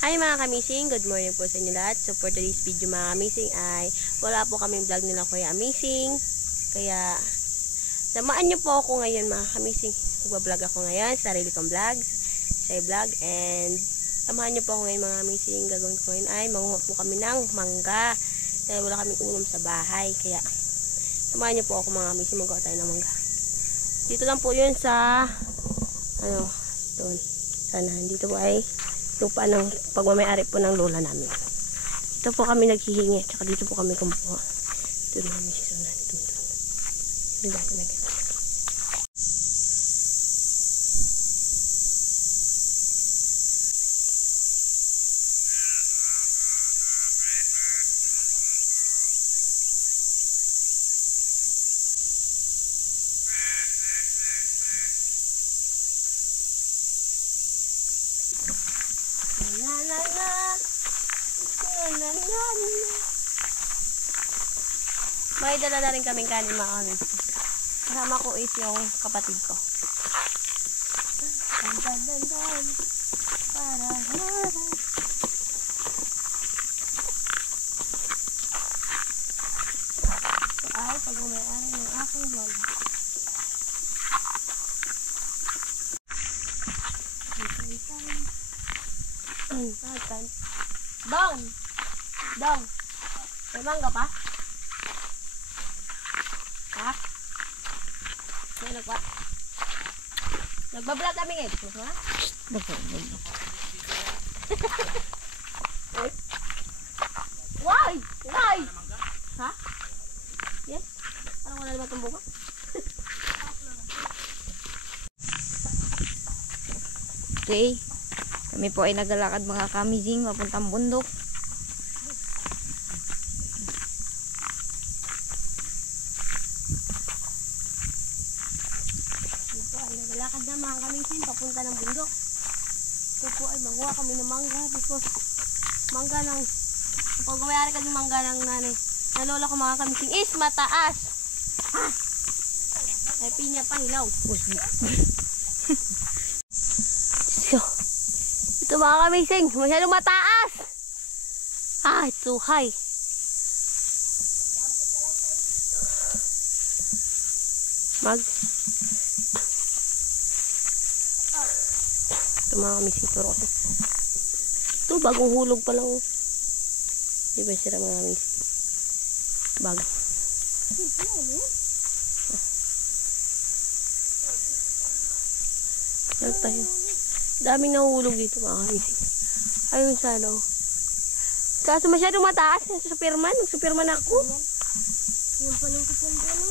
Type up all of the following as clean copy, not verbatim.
Hi mga kamising, good morning po sa inyo lahat. So for today's video mga kamising ay wala po kaming vlog nila Kuya Amazing. Kaya samahan nyo po ako ngayon mga kamising. Magbablog ako ngayon, sarili kong vlogs, say vlog, and samahan nyo po ako ngayon mga kamising. Gagawin ko ngayon ay manguha po kami ng mangga. Dahil wala kaming ulam sa bahay. Kaya samahan nyo po ako mga kamising, magawa tayo ng mangga. Dito lang po yun sa doon. Sana dito po ay lupa ng pagmamayari po ng lola namin. Dito po kami naghihingi, tsaka dito po kami kumuha. Doon namin si Sunan. Doon lagi. May dala na rin kaming kanin mga kamising. Kasama ko is yung kapatid ko. Dan. Para. So ay pag-umayari ng aking vlog. Dong. May mangga pa? Ha? May nagpa? Nagbablog kami ngayon. Ha? Why? Ha? Yes? Parang wala naman itong bunga. Okay. Kami po ay naglalakad mga kamising papuntang bundok. Naglalakad na mga kamising papunta ng bundok. Ito po ay manguha kami ng mangga because mangga ng pag-umayari ka ng mangga ng nanay na lola ko mga kamising is mataas. Ha? Ay pinya pa hilaw. So, ito mga kamising masyadong mataas. Ito high. Ito mga kamising turo kasi. Ito bagong hulog pa lang. Di ba sira mga kamising? Bago. Tayo. Daming nahulog dito mga kamising. Ayun sa ano. Kaso masyadong mataas. Superman. Nag-superman ako. Yung palang kapal ko ano?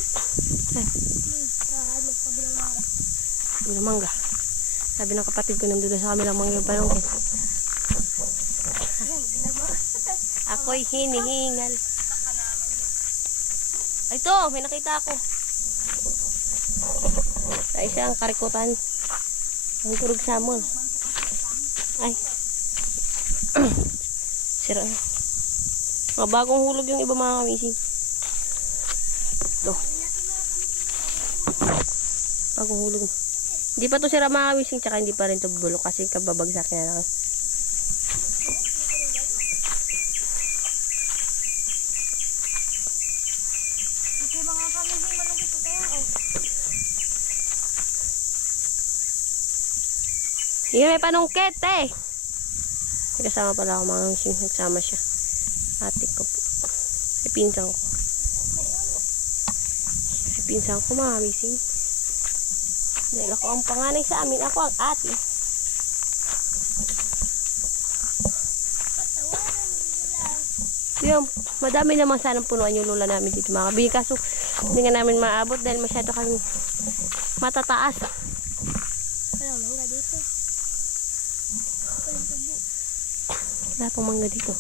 Kabilang mangga. Sabi ng kapatid ko nandun sa kamilang mangga palongkit. Ako'y hinihingal. Ito, may nakita ako. Sa isang karikutan. Ang turog samol. Ay. Sira na. Mga bagong hulog yung iba mga kamising. Ito. Bagong hulog. Hindi pa to sira mga kamising, tsaka hindi pa rin to bubulok kasi kababagsak niya lang. Okay mga kamising, malungkit po tayo. Yun, may panungkit eh. May kasama pala ako mga kamising. Nagsama siya. Ate ko po. Ay pinsan ko. Ay pinsan ko mga kamising. Dahil ako ang panganay sa amin, ako ang ate. Yung, madami naman sanang punuan yung lola namin dito mga kabili. Kaso, hindi nga namin maabot dahil masyado kami matataas. Wala mangga dito. Wala pang mangga dito.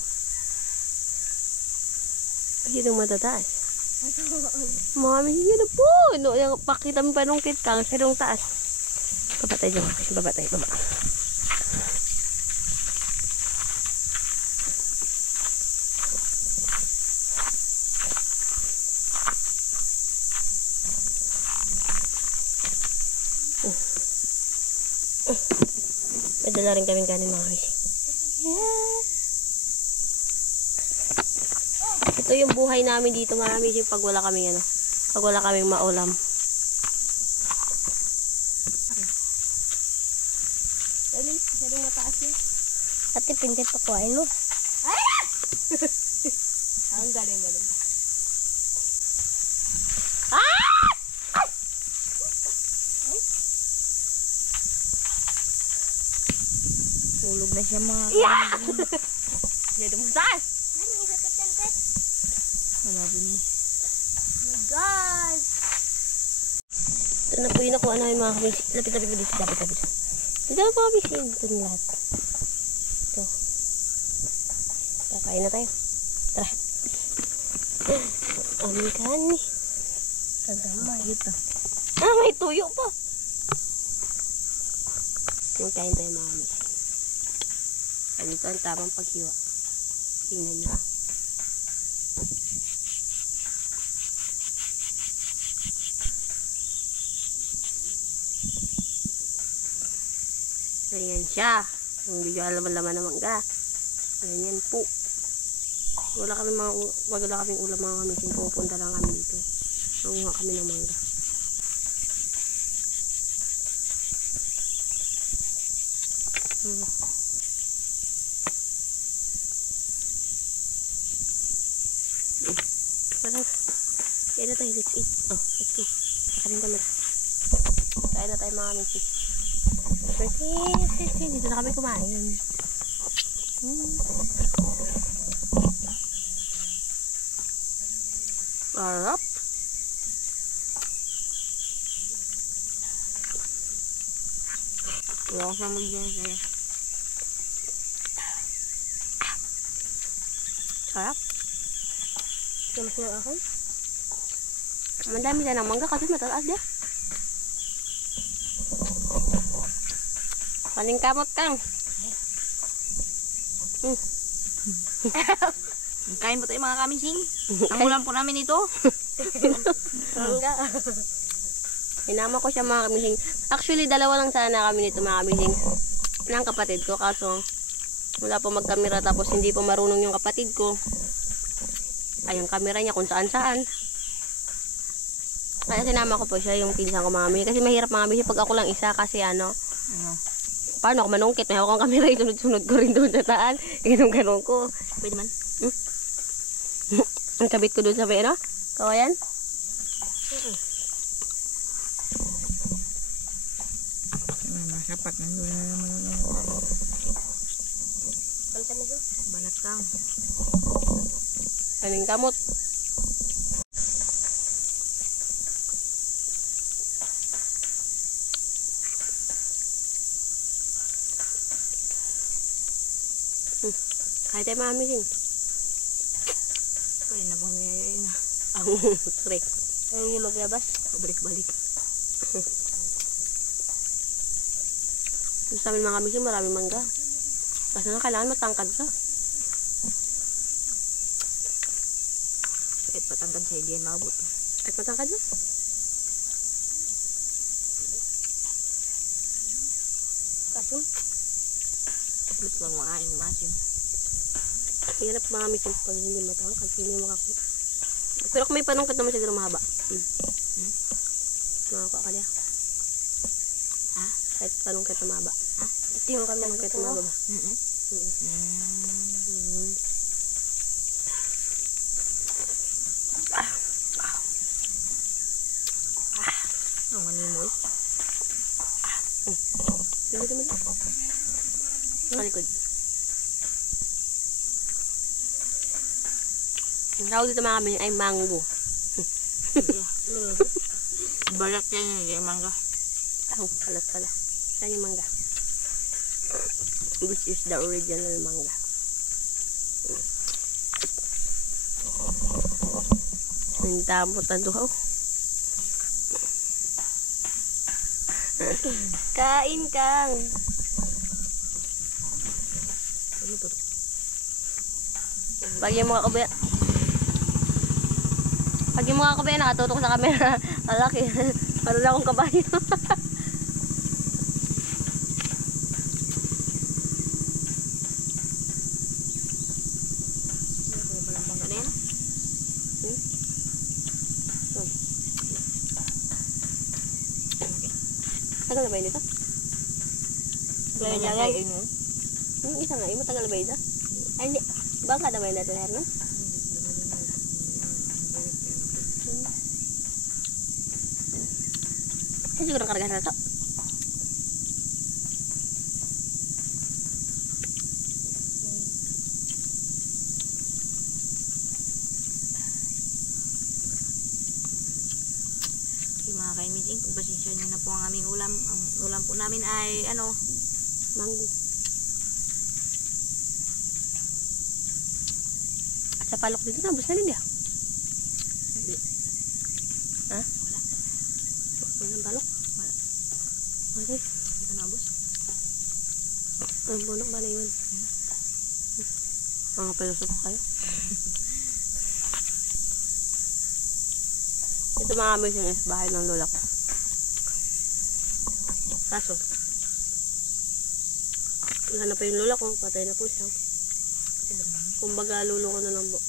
Masyadong matataas. Mami, yun na po. No, pakita mo panungkit ka. Masyadong taas. Baba tayo dyan. Baba. May dala rin kaming kanin mga kamising. Ito yung buhay namin dito, mga kamising, pag wala kaming ano, pag wala kaming maulam. Dali, masyadong mataas yun. Ate, pintit pa kuhain mo. Ang galing. Tulog na siya mga Masyadong mataas. Hanapin mo. Oh my God! Ito na po yung nakuha namin, mga kamising. Lapit mo dito, lapit. Dito na po kamising. Ito na lahat. Ito. Kakain na tayo. Tara. Ang kani. Kagamay. Ito. May tuyo pa. Magkain tayo, mga kamising. Ito ang tamang paghiwa. Tingnan nyo. Ganyan siya. Hindi ko alam ang laman ng mangga. Ganyan po. Wala kaming ulam, mga kamising. Pupunta lang kami dito. Nanguha kami ng mangga. Parang, kaya na tayo. Let's eat. Oh, let's eat. Sakaling kami. Kaya na tayo, mga kamising. Dito na kami kumain. Sarap. Wala ko siya magiging sa'yo. Sarap. Mas na ako. Madami na ng mangga kasi mataas dia. Paling kamot kang. Kain po tayo mga kamising. Ang ulam po namin ito. Mangga. Hinama ko siya, mga kamising. Actually, dalawa lang sana kami nito, mga kamising. Ng kapatid ko, kaso wala pa magkamera, tapos hindi pa marunong yung kapatid ko. Ay, yung kamera niya kung saan-saan. Kaya sinama ko po siya, yung pinsan ko, mga kamising. Kasi mahirap, mga kamising, pag ako lang isa, kasi ano, paano ako manungkit? May hawak kang kamera, sunod-sunod ko rin doon sa taan. Ganun-ganun ko. Pwede man. Ang kabit ko doon sa may, ano? Kawayan? Masapat na doon na naman. Banat kang. Kaning kamot. Kahit tayo, mga kamising. Pwede na bang niyayain na. Ang trick. Ayaw niyo maglabas. Balik-balik. Sa amin, mga kamising, maraming mangga. Kasi nga kailangan matangkad ka. Kahit patangkad sa hindi yan maabot. Kahit matangkad na. Kaso, Tapos lang makain umasim. hirap, mga kamising, pag hindi matangkad, hindi makakuha. Pero kung may panungkad naman siguro mahaba. Makakuha ka niya. Ha? Kahit panungkad na mahaba. Ha? Ito yung kami panungkad na mahaba ba? Ang manimoy. Dumi. Kalikod. Ang tawag dito, mga kamising, ay mango. Balat yan yung mangga. Kalat pala. Saan yung mangga? This is the original mangga. Ang damot na duhaw. Kain kang. Pag yung mga kabaya. Pag yung mga kabaya nakatutok sa camera. Alaki. Parang akong kabayo. matagal ba yun ito? Kaya niya Matagal. kayo no? Yung isa nga, yung matagal ba yun ito? Ay, hindi. Bangka na ba yun natin lahat, no? Ay, siguro karga na ito. Mga ka-amazing, pasensya nyo na po ang aming ulam. Ang ulam po namin ay ano, Mango. At sa palok dito, nabos na rin dia. hindi. Ha? Walang palok? Wala. Okay. Hindi pa naubos. Ang bunok ba na yun? Mga pelusok kayo. Ito mga amazing is bahay ng lola ko. Kaso, wala na pa yung lola ko, patay na po siya. Kumbaga lolo ko na lang po.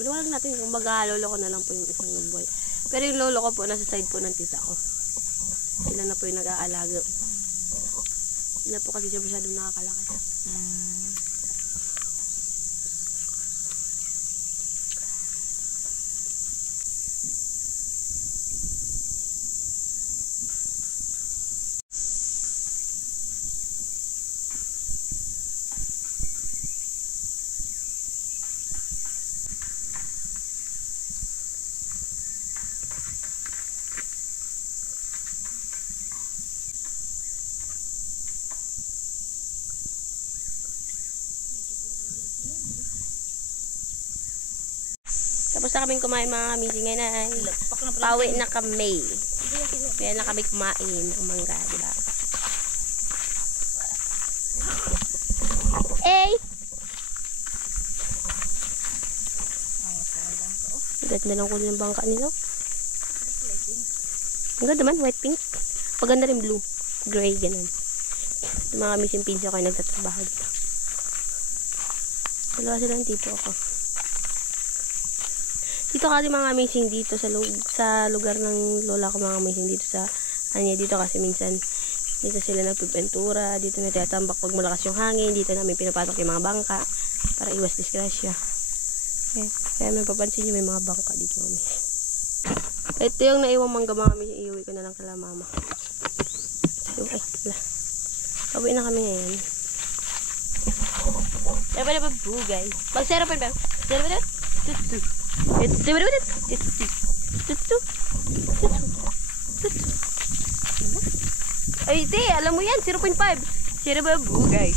Baliwanag natin, kumbaga lolo ko na lang po yung isang nabuhay. Pero yung lolo ko po, nasa side po ng tita ko. Sila na po yung nag-aalaga. Hindi na po kasi siya masyadong nakakalaki. Tapos na kaming kumain mga kamising ngayon ay pauwi na kami. Kaya na kami kumain ng mangga, diba? Eh! Ganda lang ko ng bangka nila. Ang ganda man, white pink. Paganda rin blue. Gray, ganun. Ito mga kamising pinsa ko ay nagtatrabaho dito. Dalawa sila ng tipo ako. Dito kasi mga amazing dito sa lugar ng lola ko, mga amazing dito sa dito kasi minsan dito sila nagpipentura, dito na tinatambak pag malakas yung hangin, dito namin pinapatok yung mga bangka para iwas disgrasya. Kaya may papansin nyo may mga bangka dito, mami. Ito yung naiwang mangga, mga amazing, iuwi ko na lang kala mama. So, ay, wala. Pauwi na kami ngayon. Dapat na bugay. Mag-serapan ba? Serapan na? Tutu. Ay, di, alam mo yan, 0.5. Serababu, guys.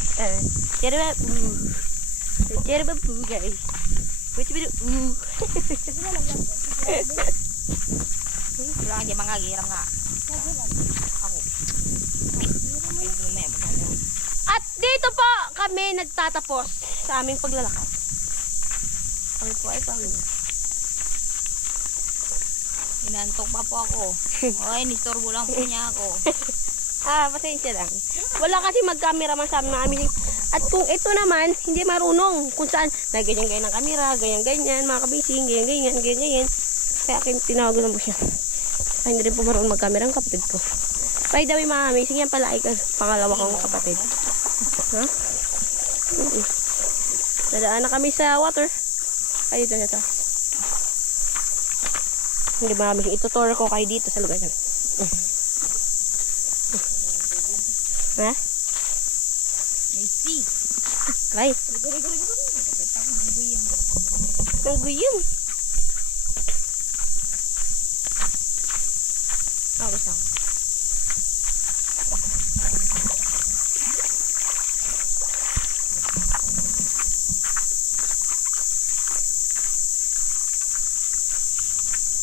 Serababu, guys. Wait a minute. Wala ka dyan mga giram nga. Ako. At dito po kami nagtatapos sa aming paglalakad. Kami po ay pahinga. Inantok pa po ako. Ay, nistorbo lang po niya ako. Pasensya lang. Wala kasi mag-cameraman sa amin, mga amazing. At kung ito naman, hindi marunong kung saan, na ganyan-ganyan ng camera, ganyan-ganyan, mga kabising, ganyan-ganyan, ganyan-ganyan. Kaya tinawag ko lang po siya. Ay, hindi rin po marunong mag-camera ang kapatid ko. By the way, mga amazing, yan pala ay pangalawa kong kapatid. Ha? Dadaan na kami sa water. Ay, dito na ito. Hindi ba kami ituturo ko kayo dito sa lugar namin. Ha? May sea. Right. Ang guyong. Gusto ko.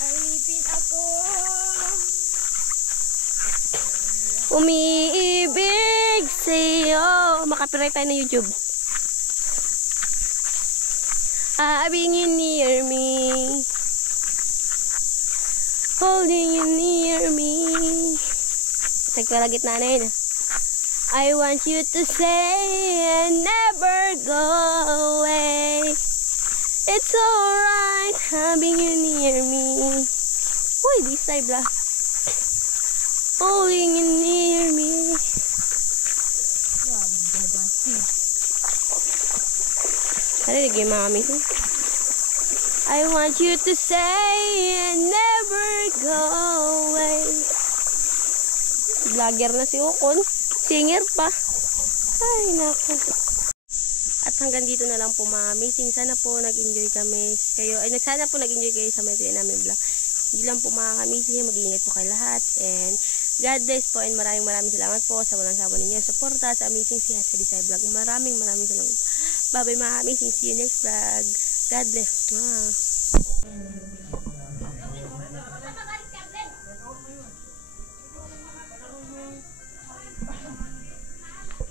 Alipin ako. Umiibig sa'yo. Makapiright tayo na YouTube. Being you near me. Holding you near me. Tagkalagit na yun. I want you to stay and never go away. It's alright having you near me. Uy, di style bla. holding you near me. Narinig yung mga amazing. I want you to stay and never go away. Vlogger na si Ukon. Singer pa. Ay, naku. At hanggang dito na lang po mga amazing. Sana po nag-enjoy kami kayo. Sana po nag-enjoy kayo sa may namin vlog. Hindi lang po mga amazing. Mag-iingat po kayo lahat. And God bless po. And maraming salamat po sa walang sawa ninyo. Suporta sa Amazing Sihat sa Desire Vlog. Maraming salamat. Bye-bye mga amazing. See you next vlog. God bless.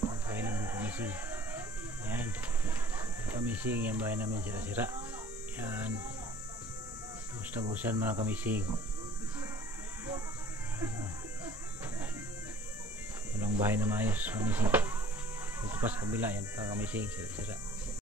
Bahay namin kamising. Yan. Kamising yung bahay namin sira-sira. Yan. Gusto-gustuhan mga kamising. Walang bahay na maayos kamising. Ito pa sa kabila yan pa kamising sira-sira.